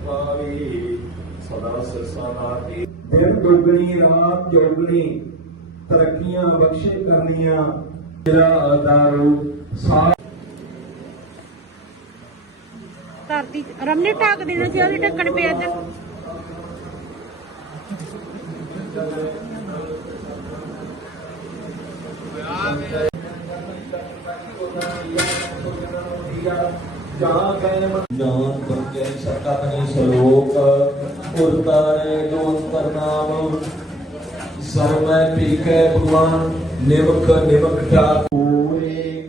ਸੁਖਾਵੇ ਸਦਾ ਸਿਰਸਾ ਨਾਤੀ ਦਿਨ ਦੁਗਣੀ ਰਾਤ ਜੋਗਣੀ ਤਰੱਕੀਆਂ ਬਖਸ਼ੇ ਕਰਨੀਆਂ ਤੇਰਾ ਦਾਰੂ ਸਾ ਧਰਤੀ ਰਮਨੇ ਢੱਕ ਦੇਣਾ ਸੀ ਉਹਦੇ ਢੱਕਣ ਪਿਆ ਇੱਧਰ ਜਾਂ ਕਹਿ ਜਾਨ ਬੰਕੇ ਸੱਤਾ ਨਹੀਂ ਸਲੋਕ ਉਰਤਾਰੇ ਜੋ ਅੰਤਰ ਨਾਮ ਸਰਮੈ ਪੀਕੇ ਭਗਵਾਨ, ਨਿਵਕ ਨਿਵਕ ਠਾਕ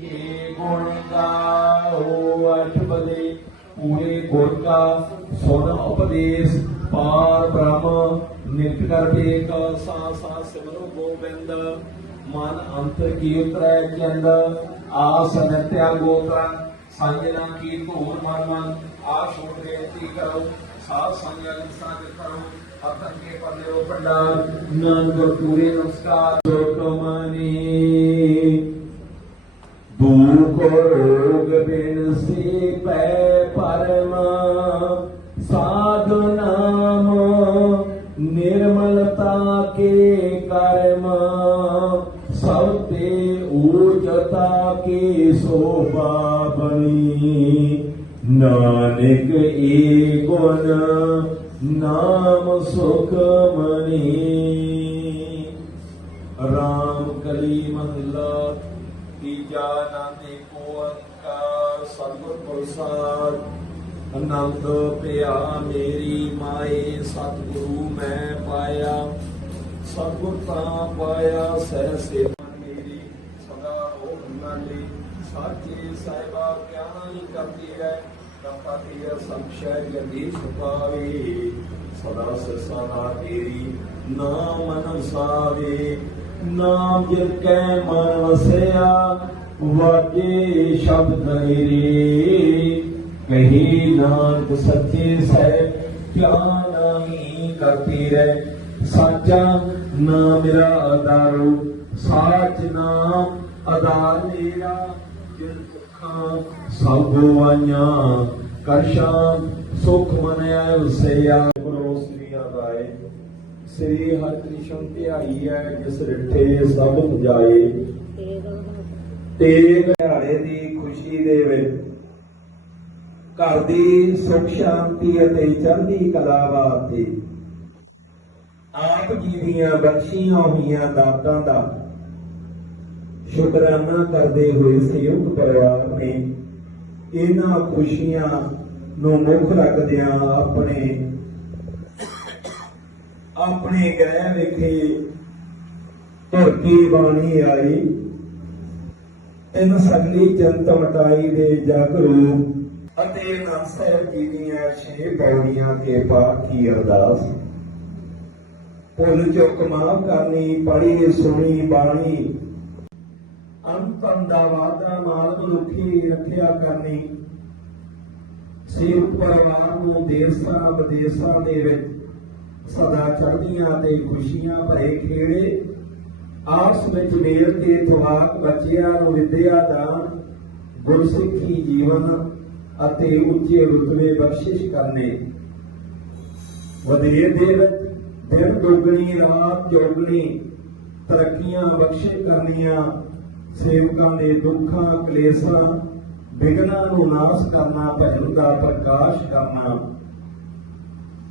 ਕੇ ਗੁਣ ਗਾਓ ਅਠ ਬਦੇ ਪੂਰੇ ਗੁਣ ਕਾ ਸੁਨ ਉਪਦੇਸ਼, ਪਾਰ ਬ੍ਰਹਮ, ਨਿਤ ਕਰ ਬੇਕ ਸਾ ਸਾ ਸਿਮਰੋ ਗੋਬਿੰਦ। ਮਨ ਅੰਤਰ ਕੀ ਉਤਰੈ ਚੰਦ, ਆਸ ਨਿਤਿਆ ਗੋਤਰਾ। ਸੰਜਨਾ ਕੀ ਧੂਰ ਮਨ ਮਨ ਆ ਛੋਟ ਬੇਨਤੀ ਕਰੋ। ਸਾਧ ਸੰਗਤ ਸਾਧ ਕਰੋ ਅਤਨ ਕੇ ਪਰਦੇ ਭੰਡਾਰ ਨਾਨਕ ਪੂਰੇ ਨਮਸਕਾਰ। ਜੋਤਮਨੀ ਦੁਖ ਰੋਗ ਬਿਨ ਸੀ ਪੈ ਪਰਮ, ਸਾਧ ਨਾਮ ਨਿਰਮਲਤਾ ਕੇ ਕਰਮ, ਸਭ ਤੇ ਊਜਤਾ ਕੇ ਸੋਭਾ ਬਣੀ। ਨਾਨਕ ਏ ਗੁਣ ਨਾਮ ਸੁਖ ਮਨੀ। ਰਾਮ ਕਲੀ ਮਹਲਾ ਤੀਜਾ ਨਾਮੇ ਕੋ ਅੰਕਾਰ, ਸਤਿਗੁਰ ਪ੍ਰਸਾਦ। ਆਨੰਦ ਪਿਆ ਮੇਰੀ ਮਾਏ, ਸਤਿਗੁਰੂ ਮੈਂ ਪਾਇਆ। ਸਤਿਗੁਰ ਤਾਂ ਪਾਇਆ, ਸਹਿ ਸੇਵਾ ਮੇਰੀ ਸਦਾ ਹੋ ਨਾਲੀ ਸਾਚੇ ਸਾਹਿਬਾ ਗਿਆਨ ਹੀ ਕਰਦੀ ਹੈ ਕੰਪਾਤੀ ਸੰਖਿਆ ਜਗੀ ਸੁਪਾਵੇ ਸਦਾ ਸਿਰਸਾ ਨਾ ਤੇਰੀ ਨਾਮ ਮਨ ਸਾਵੇ ਨਾਮ ਜਿਤ ਕੈ ਮਨ ਵਸਿਆ ਵਾਜੇ ਸ਼ਬਦ ਤੇਰੇ ਕਹੀ ਨਾਨਕ ਸੱਚੇ ਸਹਿਬ ਕਿਆ ਨਹੀਂ ਕਰਤੀ ਰਹਿ ਸਾਚਾ ਨਾ ਮੇਰਾ ਆਧਾਰੋ ਸਾਚ ਨਾਮ ਆਧਾਰ ਮੇਰਾ ਜਿਨ ਦੁੱਖਾਂ ਸਭ ਗਵਾਈਆਂ ਕਰਸ਼ਾਂ ਸੁਖ ਮਨ ਆਇ ਵਸਿਆ ਗੁਰੂ ਸ੍ਰੀਆਂ ਦਾਏ ਸ੍ਰੀ ਹਰਿ ਕ੍ਰਿਸ਼ਨ ਧਿਆਈ ਹੈ, ਜਿਸ ਰਿਠੇ ਸਭ ਪੁਜਾਏ। ਤੇਗ ਦਿਹਾੜੇ ਦੀ ਖੁਸ਼ੀ ਦੇ ਵਿੱਚ, ਘਰ ਦੀ ਸੁਖ ਸ਼ਾਂਤੀ ਅਤੇ ਚੜ੍ਹਦੀ ਕਲਾ ਵਾਸਤੇ, ਆਪ ਜੀ ਦੀਆਂ ਬਖਸ਼ੀਆਂ ਹੋਈਆਂ ਦਾਤਾਂ ਦਾ ਸ਼ੁਕਰਾਨਾ ਕਰਦੇ ਹੋਏ ਸੰਯੁਕਤ ਪਰਿਵਾਰ ਨੇ ਇਹਨਾਂ ਖੁਸ਼ੀਆਂ ਨੂੰ ਮੁੱਖ ਰੱਖਦਿਆਂ ਆਪਣੇ ਆਪਣੇ ਗ੍ਰਹਿ ਵਿਖੇ ਧਰਤੀ ਬਾਣੀ ਆਈ। ਇਨ ਸਗਲੀ ਜਨਤ ਮਟਾਈ ਦੇ ਜਗ ਰੂਪ ਅਤੇ ਨਾਮ ਸਾਹਿਬ ਜੀ ਦੀਆਂ ਛੇ ਪੌੜੀਆਂ ਕੇ ਪਾਠ ਕੀ ਅਰਦਾਸ। ਭੁੱਲ ਚੁੱਕ ਮਾਂ ਕਰਨੀ ਪੜੀ ਸੁਣੀ ਬਾਣੀ ਅੰਤ ਦਾ ਵਾਦਾ ਮਾਲ ਮਨੁੱਖੀ ਰੱਖਿਆ ਕਰਨੀ। ਸੇਵਕ ਪਰਿਵਾਰ ਨੂੰ ਦੇਸਾਂ, ਵਿਦੇਸਾਂ ਦੇ ਵਿੱਚ ਸਦਾ ਚੜ੍ਹਦੀਆਂ ਤੇ ਖੁਸ਼ੀਆਂ ਭਰੇ ਖੇੜੇ, ਆਪਸ ਵਿੱਚ ਮੇਲ ਕੇ ਤੁਹਾਕ ਬੱਚਿਆਂ ਨੂੰ ਵਿਦਿਆ ਦਾਨ, ਗੁਰਸਿੱਖੀ ਜੀਵਨ ਅਤੇ ਉੱਚੇ ਰੁਤਬੇ ਬਖਸ਼ਿਸ਼ ਕਰਨੇ। ਵਧੇਰੇ ਦੇ ਵਿੱਚ ਦਿਨ ਦੁਗਣੀ, ਰਾਤ ਜੋਗਣੀ ਤਰੱਕੀਆਂ ਬਖਸ਼ੇ ਕਰਨੀਆਂ ਸੇਵਕਾਂ ਦੇ ਦੁੱਖਾਂ, ਕਲੇਸ਼ਾਂ ਵਿਗਨਾਂ ਨੂੰ ਨਾਸ਼ ਕਰਨਾ ਭਜਨ ਦਾ ਪ੍ਰਕਾਸ਼ ਕਰਨਾ।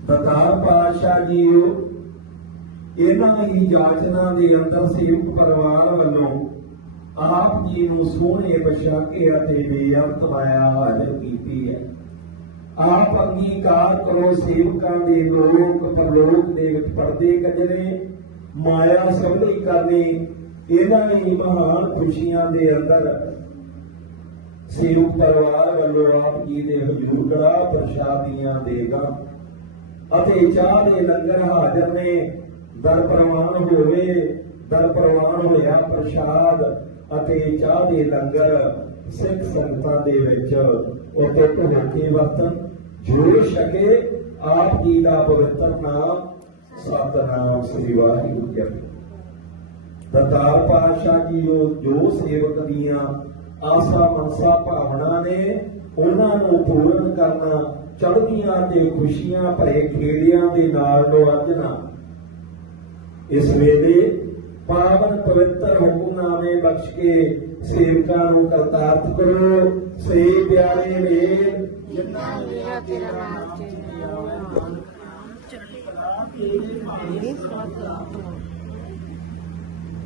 ਦਤਾਰ ਪਾਤਸ਼ਾਹ ਜੀਓ, ਇਹਨਾਂ ਹੀ ਜਾਚਨਾ ਦੇ ਅੰਦਰ ਸੇਵਕ ਪਰਿਵਾਰ ਵੱਲੋਂ ਆਪ ਜੀ ਨੂੰ ਸੋਹਣੇ ਬਸ਼ਾਕੇ ਅਤੇ ਬੇਅੰਤ ਮਾਇਆ ਹਾਜ਼ਰ ਕੀਤੀ ਹੈ। ਆਪ ਅੰਗੀਕਾਰ ਕਰੋ, ਸੇਵਕਾਂ ਦੇ ਲੋਕ, ਪਰਲੋਕ ਦੇ ਪਰਦੇ ਕਜਰੇ ਮਾਇਆ ਸਭਲੀ ਕਰਨੀ ਇਹਨਾਂ ਹੀ ਮਹਾਨ ਖੁਸ਼ੀਆਂ ਦੇ ਅੰਦਰ ਸੇਵਕ ਪਰਿਵਾਰ ਵੱਲੋਂ ਆਪ ਜੀ ਦੇ ਹਜ਼ੂਰ ਕੜਾ ਪ੍ਰਸ਼ਾਦੀਆਂ ਦੇਗਾ ਅਤੇ ਚਾਹ ਦੇ ਲੰਗਰ ਹਾਜ਼ਰ ਨੇ। ਦਰ ਪ੍ਰਵਾਨ ਹੋਵੇ, ਦਰ ਪ੍ਰਵਾਨ ਹੋਇਆ ਪ੍ਰਸ਼ਾਦ ਅਤੇ ਚਾਹ ਦੇ ਲੰਗਰ ਸਿੱਖ ਸੰਗਤਾਂ ਦੇ ਵਿੱਚ ਉਤੇ ਭੁੱਲ ਕੇ ਵਰਤਨ ਜੋ ਛਕੇ ਆਪ ਜੀ ਦਾ ਪਵਿੱਤਰ ਨਾਮ ਸਤਨਾਮ ਸ੍ਰੀ ਵਾਹਿਗੁਰੂ ਜੀ ਦਤਾਰ ਪਾਤਸ਼ਾਹ ਜੀ ਉਹ ਜੋ ਸੇਵਕ ਦੀਆਂ ਆਸਾ ਮਨਸਾ ਭਾਵਨਾ ਨੇ ਉਹਨਾਂ ਨੂੰ ਪੂਰਨ ਕਰਨਾ ਚੜ੍ਹਦੀਆਂ ਤੇ ਖੁਸ਼ੀਆਂ ਭਰੇ ਖੇੜਿਆਂ ਦੇ ਨਾਲ ਲੋਅਰਜਨਾ ਇਸ ਵੇਲੇ ਪਾਵਨ ਪਵਿੱਤਰ ਹੁਕਮਨਾਮੇ ਬਖਸ਼ ਕੇ ਸੇਵਕਾਂ ਨੂੰ ਕਰਤਾਰਤ ਕਰੋ। ਸੇ ਪਿਆਰੇ ਵੇਲ ਜਿਨ੍ਹਾਂ ਮੇਰਾ ਤੇਰਾ ਨਾਮ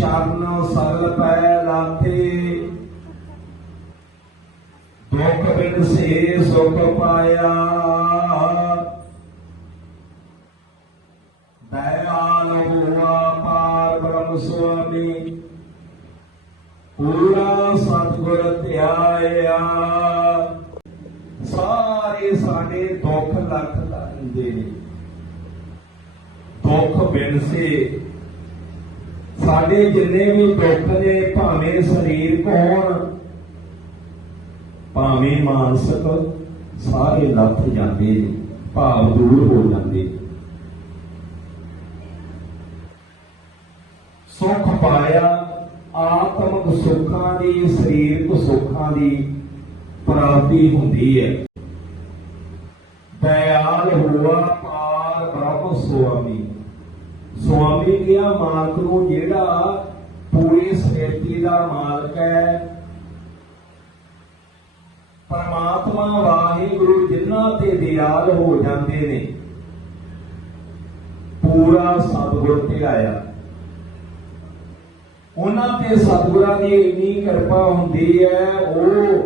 ਸ਼ਰਨ ਸਗਲ ਪੈ ਲਾਥੇ ਦੁਖ ਬਿਨ ਸੇ ਸੁਖ ਪਾਇਆ। ਦਇਆਲ ਹੋਆ ਪਾਰ ਬ੍ਰਹਮ ਸੁਆਮੀ। ਪੂਰਾ ਸਤਿਗੁਰ ਧਿਆਇਆ। ਸਾਰੇ ਸਾਡੇ ਦੁੱਖ ਲੱਖ ਲਾਉਂਦੇ ਨੇ ਦੁੱਖ ਬਿਨਸੇ ਸਾਡੇ ਜਿੰਨੇ ਵੀ ਦੁੱਖ ਨੇ, ਭਾਵੇਂ ਸਰੀਰ ਹੋਣ ਭਾਵੇਂ ਮਾਨਸਿਕ, ਸਾਰੇ ਲੱਥ ਜਾਂਦੇ ਨੇ, ਭਾਵ ਦੂਰ ਹੋ ਜਾਂਦੇ ਨੇ। ਸੁਖ ਪਾਇਆ, ਆਤਮਿਕ ਸੁੱਖਾਂ ਦੀ, ਸਰੀਰਕ ਸੁੱਖਾਂ ਦੀ ਪ੍ਰਾਪਤੀ ਹੁੰਦੀ ਹੈ ਦਇਆਲ ਹੋਆ ਪਾਰ ਬ੍ਰਹਮ ਸੁਆਮੀ ਸਵਾਮੀ ਕਿਹਾ ਮਾਲਕ ਨੂੰ ਜਿਹੜਾ ਪੂਰੀ ਸ੍ਰਿਸ਼ਟੀ ਦਾ ਮਾਲਕ ਹੈ, ਪਰਮਾਤਮਾ ਵਾਹਿਗੁਰੂ ਜਿਨ੍ਹਾਂ ਤੇ ਦਿਆਲ ਹੋ ਜਾਂਦੇ ਨੇ, ਪੂਰਾ ਸਤਿਗੁਰ ਤੇ ਆਇਆ। ਉਹਨਾਂ ਤੇ ਸਤਿਗੁਰਾਂ ਦੀ ਇੰਨੀ ਕਿਰਪਾ ਹੁੰਦੀ ਹੈ, ਉਹ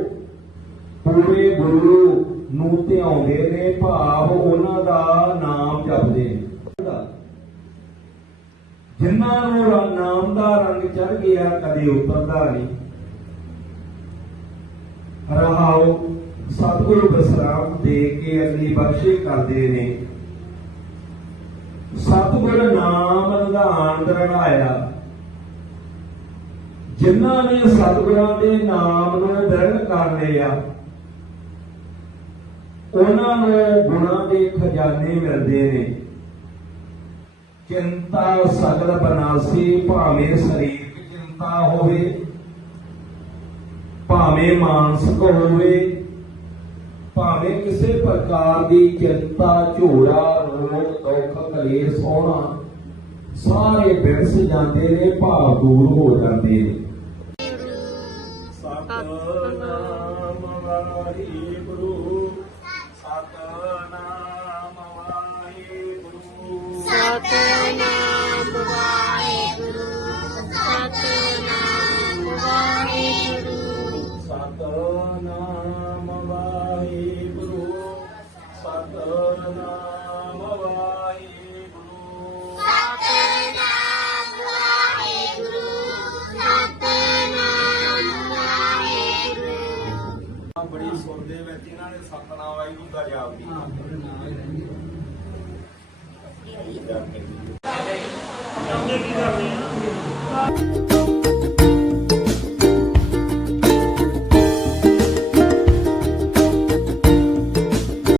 ਪੂਰੇ ਗੁਰੂ ਨੂੰ ਧਿਆਉਂਦੇ ਨੇ, ਭਾਵ ਉਹਨਾਂ ਦਾ ਨਾਮ ਜਪਦੇ ਨੇ। ਜਿਨ੍ਹਾਂ ਨੂੰ ਰਾ- ਨਾਮ ਦਾ ਰੰਗ ਚੜ ਗਿਆ, ਕਦੇ ਉਤਰਦਾ ਨਹੀਂ। ਰਹਾਉ ਸਤਿਗੁਰੂ ਬਸਰਾਮ ਦੇ ਕੇ ਅਗਲੀ ਬਖਸ਼ੇ ਕਰਦੇ ਨੇ। ਸਤਿਗੁਰ ਨਾਮ ਨਿਧਾਨ ਦਰੜਾਇਆ ਜਿਨ੍ਹਾਂ ਨੇ ਸਤਿਗੁਰਾਂ ਦੇ ਨਾਮ ਨੂੰ ਦ੍ਰਿੜ ਕਰ ਲਿਆ, ਉਹਨਾਂ ਨੂੰ ਗੁਣਾਂ ਦੇ ਖਜ਼ਾਨੇ ਮਿਲਦੇ ਨੇ। ਚਿੰਤਾ ਸਗਲ ਬਨਾਸੀ ਭਾਵੇਂ ਸਰੀਰਕ ਚਿੰਤਾ ਹੋਵੇ, ਭਾਵੇਂ ਮਾਨਸਿਕ ਹੋਵੇ, ਭਾਵੇਂ ਕਿਸੇ ਪ੍ਰਕਾਰ ਦੀ ਚਿੰਤਾ, ਝੋਰਾ, ਰੋਗ, ਦੁੱਖ, ਕਲੇਸ਼ ਹੋਣਾ, ਸਾਰੇ ਬਿਰਸ ਜਾਂਦੇ ਨੇ, ਭਾਵ ਦੂਰ ਹੋ ਜਾਂਦੇ ਨੇ। ਸਤਨਾਮ ਵਾਹਿਗੁਰੂ। ਸਤਨਾਮ ਵਾਹਿਗੁਰੂ। ਸਤਨਾਮ ਵਾਹਿਗੁਰੂ ਸਤਨਾਮ ਵਾਹਿਗੁਰੂ ਸਤਨਾਮ ਵਾਹਿਗੁਰੂ ਆ ਬੜੀ ਸੁਰ ਦੇ ਵਿੱਚ ਇਹਨਾਂ ਨੇ ਸਤਨਾਮ ਵਾਹਿਗੁਰੂ ਦਾ ਜਾਪ ਕੀਤਾ ਕੀ ਕਰਦੇ ਆ?